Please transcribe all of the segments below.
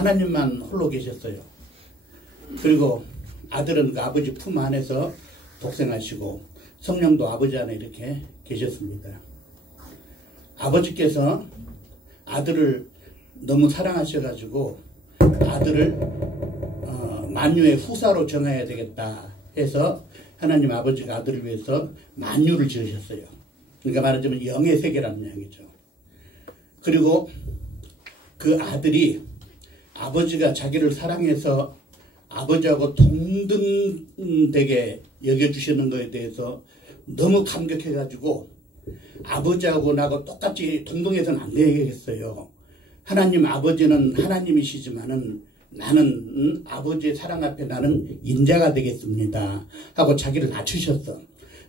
하나님만 홀로 계셨어요. 그리고 아들은 그 아버지 품 안에서 독생하시고 성령도 아버지 안에 이렇게 계셨습니다. 아버지께서 아들을 너무 사랑하셔가지고 아들을 만유의 후사로 정해야 되겠다 해서 하나님 아버지가 아들을 위해서 만유를 지으셨어요. 그러니까 말하자면 영의 세계라는 이야기죠. 그리고 그 아들이 아버지가 자기를 사랑해서 아버지하고 동등되게 여겨주시는 것에 대해서 너무 감격해가지고 아버지하고 나하고 똑같이 동등해서는 안 되겠어요. 하나님 아버지는 하나님이시지만은 나는 아버지의 사랑 앞에 나는 인자가 되겠습니다 하고 자기를 낮추셨어.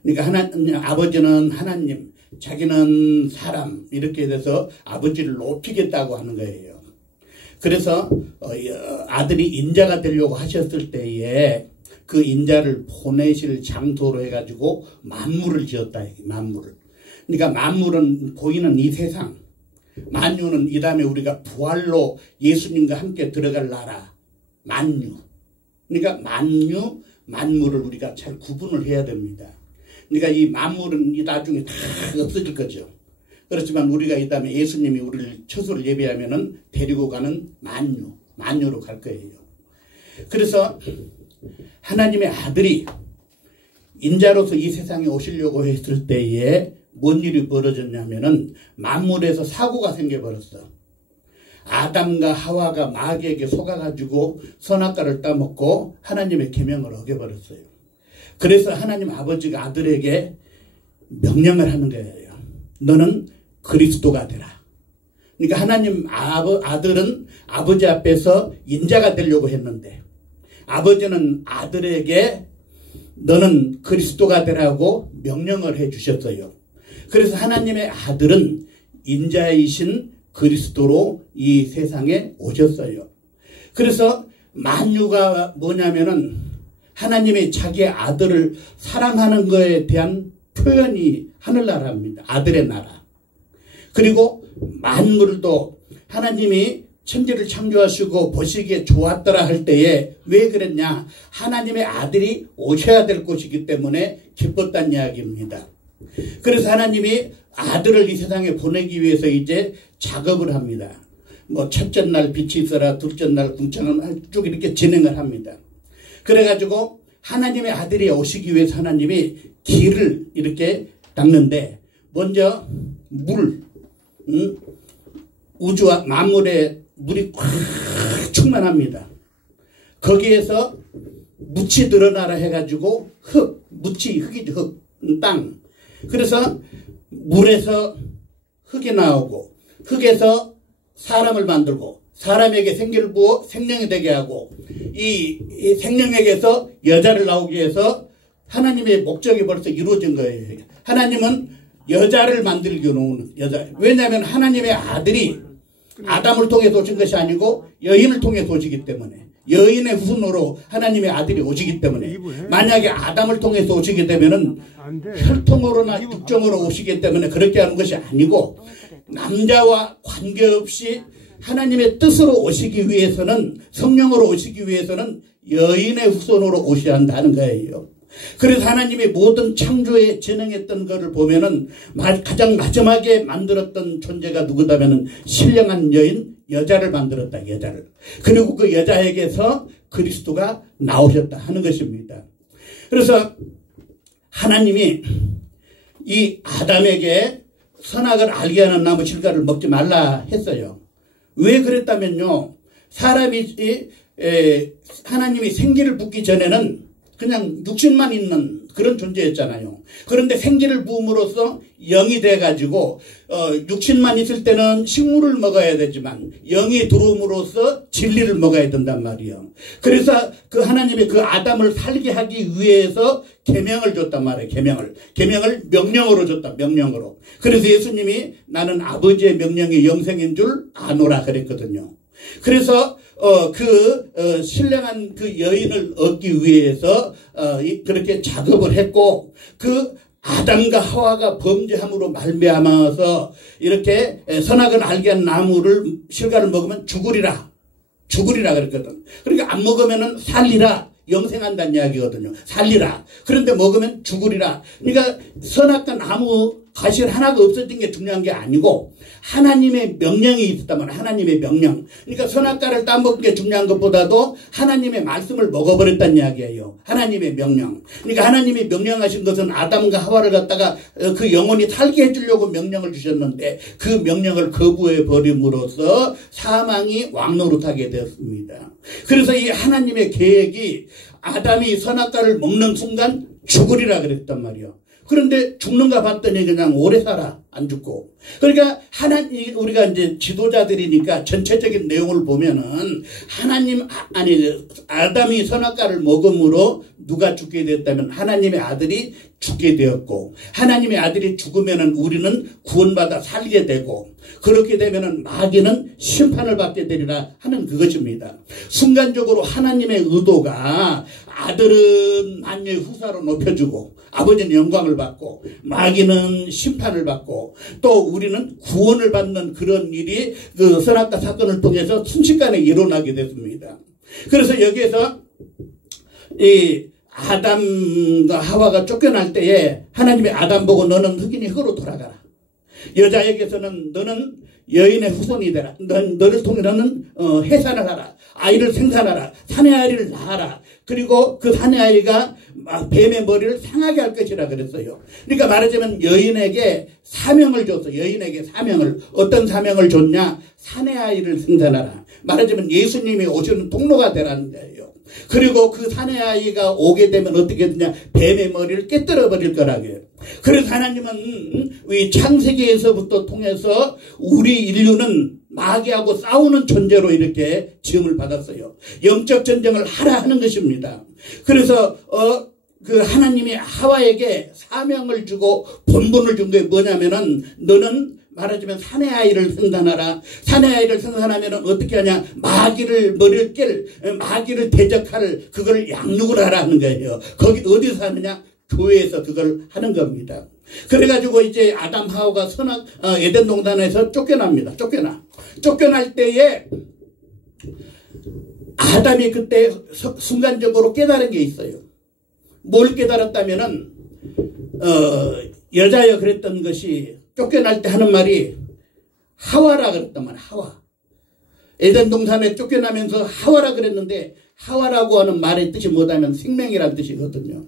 그러니까 아버지는 하나님, 자기는 사람 이렇게 돼서 아버지를 높이겠다고 하는 거예요. 그래서 아들이 인자가 되려고 하셨을 때에 그 인자를 보내실 장소로 해가지고 만물을 지었다. 만물을. 그러니까 만물은 보이는 이 세상, 만유는 이 다음에 우리가 부활로 예수님과 함께 들어갈 나라, 만유. 그러니까 만유, 만물을 우리가 잘 구분을 해야 됩니다. 그러니까 이 만물은 이 나중에 다 없어질 거죠. 그렇지만 우리가 이 다음에 예수님이 우리를 처소를 예배하면은 데리고 가는 만유, 만유로 갈 거예요. 그래서 하나님의 아들이 인자로서 이 세상에 오시려고 했을 때에 뭔 일이 벌어졌냐면은 만물에서 사고가 생겨버렸어. 아담과 하와가 마귀에게 속아가지고 선악과를 따먹고 하나님의 계명을 어겨버렸어요. 그래서 하나님 아버지가 아들에게 명령을 하는 거예요. 너는 그리스도가 되라. 그러니까 하나님 아들은 아버지 앞에서 인자가 되려고 했는데 아버지는 아들에게 너는 그리스도가 되라고 명령을 해 주셨어요. 그래서 하나님의 아들은 인자이신 그리스도로 이 세상에 오셨어요. 그래서 만유가 뭐냐면은 하나님이 자기의 아들을 사랑하는 것에 대한 표현이 하늘나라입니다. 아들의 나라. 그리고 만물도 하나님이 천지를 창조하시고 보시기에 좋았더라 할 때에 왜 그랬냐? 하나님의 아들이 오셔야 될 곳이기 때문에 기뻤다는 이야기입니다. 그래서 하나님이 아들을 이 세상에 보내기 위해서 이제 작업을 합니다. 뭐 첫째 날 빛이 있어라, 둘째 날 궁창을 쭉 이렇게 진행을 합니다. 그래가지고 하나님의 아들이 오시기 위해서 하나님이 길을 이렇게 닦는데 먼저 물, 우주와 만물에 물이 꽉 충만합니다. 거기에서 묻이 드러나라 해가지고 묻이 흙이죠. 흙, 땅. 그래서 물에서 흙이 나오고 흙에서 사람을 만들고 사람에게 생기를 부어 생명이 되게 하고 이 생명에게서 여자를 나오기 위해서 하나님의 목적이 벌써 이루어진 거예요. 하나님은 여자를 만들기 놓은 여자. 왜냐하면 하나님의 아들이 아담을 통해서 오신 것이 아니고 여인을 통해서 오시기 때문에 여인의 후손으로 하나님의 아들이 오시기 때문에 만약에 아담을 통해서 오시게 되면은 혈통으로나 육정으로 오시기 때문에 그렇게 하는 것이 아니고 남자와 관계없이 하나님의 뜻으로 오시기 위해서는 성령으로 오시기 위해서는 여인의 후손으로 오셔야 한다는 거예요. 그래서 하나님이 모든 창조에 진행했던 것을 보면은 가장 마지막에 만들었던 존재가 누구다면은 신령한 여인 여자를 만들었다. 여자를. 그리고 그 여자에게서 그리스도가 나오셨다 하는 것입니다. 그래서 하나님이 이 아담에게 선악을 알게 하는 나무 실과를 먹지 말라 했어요. 왜 그랬다면요. 사람이 하나님이 생기를 붓기 전에는 그냥 육신만 있는 그런 존재였잖아요. 그런데 생기를 부음으로써 영이 돼가지고 육신만 있을 때는 식물을 먹어야 되지만 영이 들어옴으로써 진리를 먹어야 된단 말이에요. 그래서 그 하나님이 그 아담을 살게 하기 위해서 계명을 줬단 말이에요. 계명을 명령으로 줬다. 명령으로. 그래서 예수님이 나는 아버지의 명령이 영생인 줄 아노라 그랬거든요. 그래서 신령한 그 여인을 얻기 위해서 그렇게 작업을 했고 그 아담과 하와가 범죄함으로 말미암아서 이렇게 선악을 알게 한 나무를 실과를 먹으면 죽으리라. 죽으리라 그랬거든. 그러니까 안 먹으면은 살리라. 영생한다는 이야기거든요. 살리라. 그런데 먹으면 죽으리라. 그러니까 선악과 나무 과실 하나가 없어진 게 중요한 게 아니고 하나님의 명령이 있었다면 하나님의 명령. 그러니까 선악과를 따먹은 게 중요한 것보다도 하나님의 말씀을 먹어버렸다는 이야기예요. 하나님의 명령. 그러니까 하나님이 명령하신 것은 아담과 하와를 갖다가 그 영혼이 살게 해주려고 명령을 주셨는데 그 명령을 거부해 버림으로써 사망이 왕노릇하게 되었습니다. 그래서 이 하나님의 계획이 아담이 선악과를 먹는 순간 죽으리라 그랬단 말이에요. 그런데 죽는가 봤더니 그냥 오래 살아. 안 죽고. 그러니까 하나님, 우리가 이제 지도자들이니까 전체적인 내용을 보면은 아담이 선악과를 먹음으로 누가 죽게 됐다면 하나님의 아들이 죽게 되었고, 하나님의 아들이 죽으면은 우리는 구원받아 살게 되고, 그렇게 되면은 마귀는 심판을 받게 되리라 하는 그것입니다. 순간적으로 하나님의 의도가 아들은 만유의 후사로 높여주고 아버지는 영광을 받고 마귀는 심판을 받고 또 우리는 구원을 받는 그런 일이 그 선악과 사건을 통해서 순식간에 일어나게 됐습니다. 그래서 여기에서 이 아담과 하와가 쫓겨날 때에 하나님이 아담 보고 너는 흑인이 흙으로 돌아가라. 여자에게서는 너는 여인의 후손이 되라. 너를 통해 너는 해산을 하라. 아이를 생산하라. 사내 아이를 낳아라. 그리고 그 사내 아이가 뱀의 머리를 상하게 할 것이라 그랬어요. 그러니까 말하자면 여인에게 사명을 줬어. 여인에게 사명을. 어떤 사명을 줬냐? 사내 아이를 생산하라. 말하자면 예수님이 오시는 통로가 되라는 거예요. 그리고 그 사내 아이가 오게 되면 어떻게 되냐? 뱀의 머리를 깨뜨려 버릴 거라고요. 그래서 하나님은 이 창세기에서부터 통해서 우리 인류는 마귀하고 싸우는 존재로 이렇게 지음을 받았어요. 영적 전쟁을 하라 하는 것입니다. 그래서 그 하나님이 하와에게 사명을 주고 본분을 준 게 뭐냐면은 너는 말하자면 사내 아이를 생산하라. 사내 아이를 생산하면 어떻게 하냐? 마귀를 머리를 마귀를 대적할 그걸 양육을 하라 하는 거예요. 거기 어디서 하느냐? 교회에서 그걸 하는 겁니다. 그래가지고 이제 아담 하와가 에덴 동산에서 쫓겨납니다. 쫓겨날 때에 아담이 그때 순간적으로 깨달은 게 있어요. 뭘 깨달았다면은 여자여 그랬던 것이 쫓겨날 때 하는 말이 하와라 그랬단 말이야. 하와. 에덴 동산에 쫓겨나면서 하와라 그랬는데 하와라고 하는 말의 뜻이 뭐냐면 생명이란 뜻이거든요.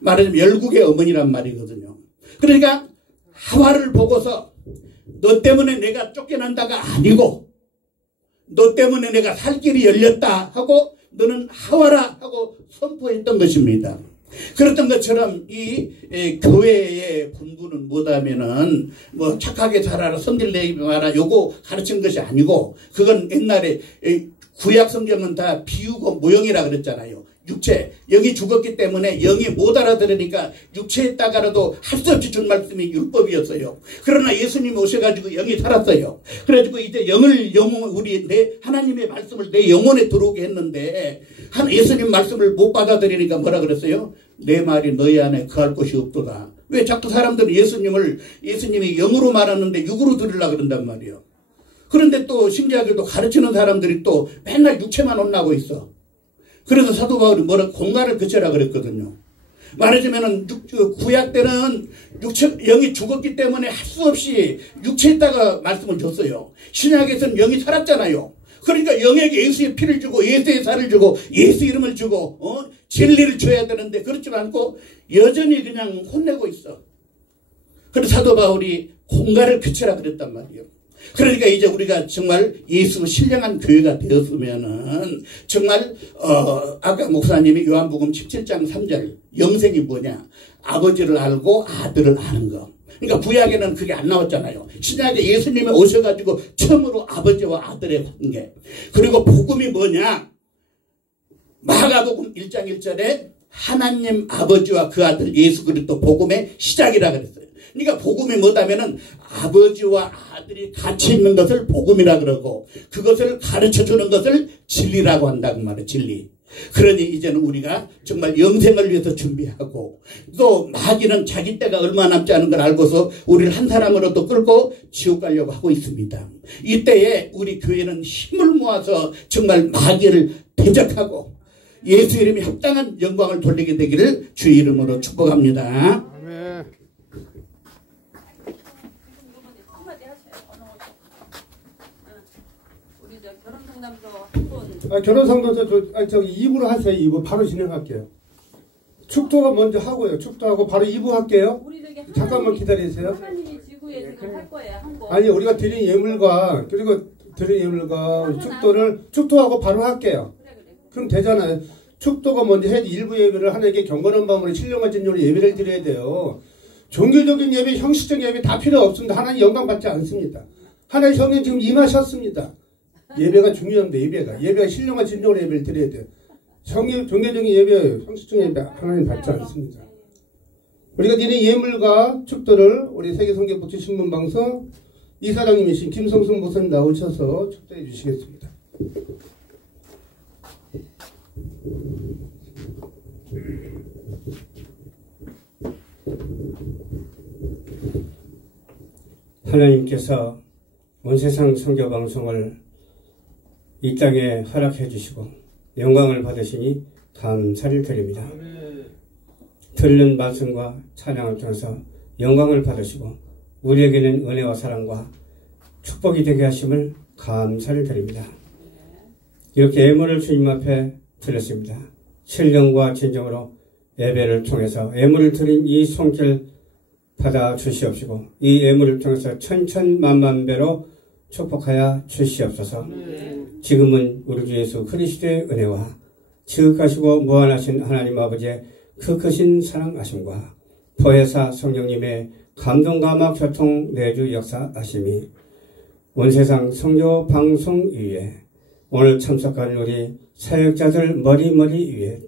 말하자면 열국의 어머니란 말이거든요. 그러니까 하와를 보고서 너 때문에 내가 쫓겨난다가 아니고 너 때문에 내가 살 길이 열렸다 하고 너는 하와라 하고 선포했던 것입니다. 그랬던 것처럼 이 교회의 분부는 뭐다면은 뭐 착하게 살아라 성질내지 마라 요거 가르친 것이 아니고 그건 옛날에 구약 성경은 다 비유고 모형이라 그랬잖아요. 육체, 영이 죽었기 때문에 영이 못 알아들으니까 육체에다가라도 할 수 없이 준 말씀이 율법이었어요. 그러나 예수님이 오셔가지고 영이 살았어요. 그래가지고 이제 하나님의 말씀을 내 영혼에 들어오게 했는데 예수님 말씀을 못 받아들이니까 뭐라 그랬어요? 내 말이 너희 안에 거할 곳이 없도다. 왜 자꾸 사람들은 예수님이 영으로 말하는데 육으로 들으려고 그런단 말이에요. 그런데 또 신기하게도 가르치는 사람들이 또 맨날 육체만 혼나고 있어. 그래서 사도 바울이 공간을 그쳐라 그랬거든요. 말하자면은 구약 때는 영이 죽었기 때문에 할 수 없이 육체에다가 말씀을 줬어요. 신약에서는 영이 살았잖아요. 그러니까 영에게 예수의 피를 주고 예수의 살을 주고 예수 이름을 주고 진리를 줘야 되는데 그렇지 않고 여전히 그냥 혼내고 있어. 그래서 사도 바울이 공간을 그쳐라 그랬단 말이에요. 그러니까 이제 우리가 정말 예수 신령한 교회가 되었으면은 정말 아까 목사님이 요한복음 17장 3절 영생이 뭐냐? 아버지를 알고 아들을 아는 거. 그러니까 구약에는 그게 안 나왔잖아요. 신약에 예수님이 오셔가지고 처음으로 아버지와 아들의 관계. 그리고 복음이 뭐냐? 마가복음 1장 1절에 하나님 아버지와 그 아들 예수 그리스도 복음의 시작이라 그랬어요. 그러니까 복음이 뭐다면은 아버지와 아들이 같이 있는 것을 복음이라 그러고 그것을 가르쳐 주는 것을 진리라고 한다고 말이에요. 진리. 그러니 이제는 우리가 정말 영생을 위해서 준비하고 또 마귀는 자기 때가 얼마 남지 않은 걸 알고서 우리를 한 사람으로도 끌고 지옥 가려고 하고 있습니다. 이때에 우리 교회는 힘을 모아서 정말 마귀를 대적하고 예수 이름이 합당한 영광을 돌리게 되기를 주의 이름으로 축복합니다. 결혼 상담소 저기 2부로 하세요. 2부 바로 진행할게요. 축도가 먼저 하고요. 축도하고 바로 2부 할게요. 잠깐만 기다리세요. 하나님이 지구에 지금 할 거예요. 한국. 아니 우리가 드린 예물과 그리고 드린 예물과 축도하고 바로 할게요. 그럼 되잖아요. 축도가 먼저 해야지. 일부 예배를 하나님께 경건한 마음으로 신령한 진정으로 예배를 드려야 돼요. 종교적인 예배, 형식적인 예배 다 필요 없습니다. 하나님 영광 받지 않습니다. 하나님 성령 지금 임하셨습니다. 예배가 중요합니다. 예배가 신령한 진정으로 예배를 드려야 돼요. 종교적인 예배, 형식적인 예배 하나님 받지 않습니다. 우리가 드린 예물과 축도를 우리 세계성경복지 신문방송 이사장님이신 김성순 목사님 나오셔서 축도해 주시겠습니다. 하나님께서 온 세상 선교방송을 이 땅에 허락해 주시고 영광을 받으시니 감사를 드립니다. 들은 말씀과 찬양을 통해서 영광을 받으시고 우리에게는 은혜와 사랑과 축복이 되게 하심을 감사를 드립니다. 이렇게 예물을 주님 앞에 드렸습니다. 신령과 진정으로 예배를 통해서 예물을 드린 이 손길 받아 주시옵시고 이 예물을 통해서 천천만만배로 축복하여 주시옵소서. 지금은 우리 주 예수 그리스도의 은혜와 지극하시고 무한하신 하나님 아버지의 그 크신 사랑하심과 보혜사 성령님의 감동감화 교통 내주 역사하심이 온 세상 성교 방송 위에 오늘 참석한 우리 사역자들 머리머리 위에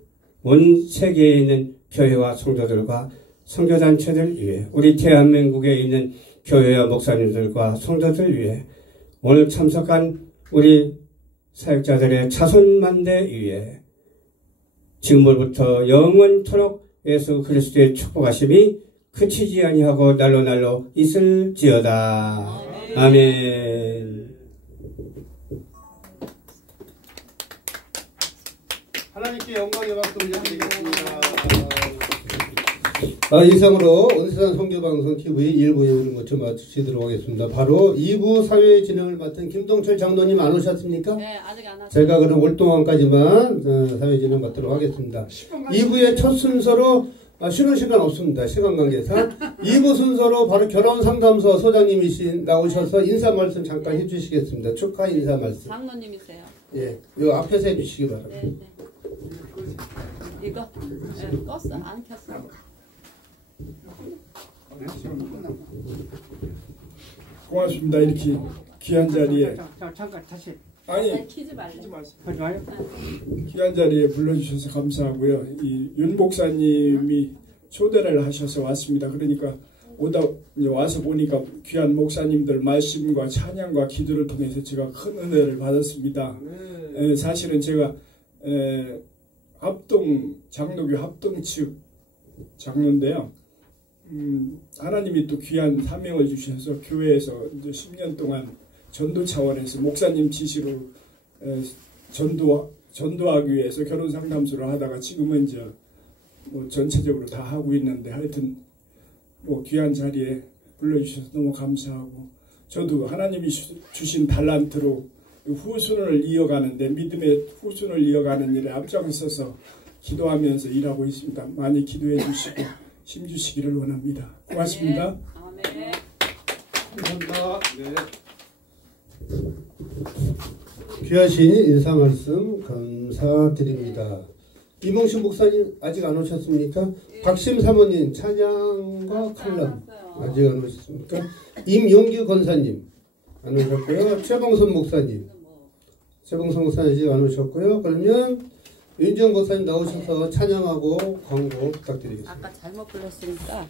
온 세계에 있는 교회와 성도들과 선교단체들 위에 우리 대한민국에 있는 교회와 목사님들과 성도들 위에 오늘 참석한 우리 사역자들의 자손만대 위에 지금부터 영원토록 예수 그리스도의 축복하심이 그치지 아니하고 날로 있을지어다. 아멘. 하나님께 영광의 박수 올려드리겠습니다. 이상으로 온세상 선교방송 TV의 1부에 우리 모처 마치도록 하겠습니다. 바로 2부 사회 진행을 맡은 김동철 장로님 안 오셨습니까? 네, 아직 안 왔어요. 제가 그럼 올 동안까지만 사회 진행 맡도록 하겠습니다. 2부의 첫 순서로 쉬는 시간 없습니다. 시간 관계상 2부 순서로 바로 결혼상담소 소장님이신 나오셔서 인사 말씀 잠깐 해주시겠습니다. 축하 인사 말씀. 장로님이세요. 예, 요 앞에서 해주시기 바랍니다. 네. 이거 껐어? 안 켰어? 고맙습니다. 이렇게 귀한 자리에 잠깐 다시 아니 키지 말래. 하지 마요. 귀한 자리에 불러주셔서 감사하고요. 이 윤 목사님이 초대를 하셔서 왔습니다. 그러니까 와서 보니까 귀한 목사님들 말씀과 찬양과 기도를 통해서 제가 큰 은혜를 받았습니다. 사실은 제가 장로교 합동 측 장로인데요. 하나님이 또 귀한 사명을 주셔서 교회에서 이제 10년 동안 전도 차원에서 목사님 지시로 전도하기 위해서 결혼 상담소를 하다가 지금은 이제 뭐 전체적으로 다 하고 있는데 하여튼 뭐 귀한 자리에 불러주셔서 너무 감사하고 저도 하나님이 주신 달란트로 후순을 이어가는데 믿음의 후순을 이어가는 일에 앞장서서 기도하면서 일하고 있습니다. 많이 기도해 주시고 힘 주시기를 원합니다. 고맙습니다. 아멘. 감사합니다. 네. 귀하신 인사 말씀 감사드립니다. 이몽신 목사님 아직 안 오셨습니까? 박심 사모님 찬양과 칼럼 아직 안 오셨습니까? 임용규 권사님 안 오셨고요. 최봉선 목사님 아직 안 오셨고요. 그러면 윤지영 목사님 나오셔서 찬양하고 광고 부탁드리겠습니다. 아까 잘못 불렀으니까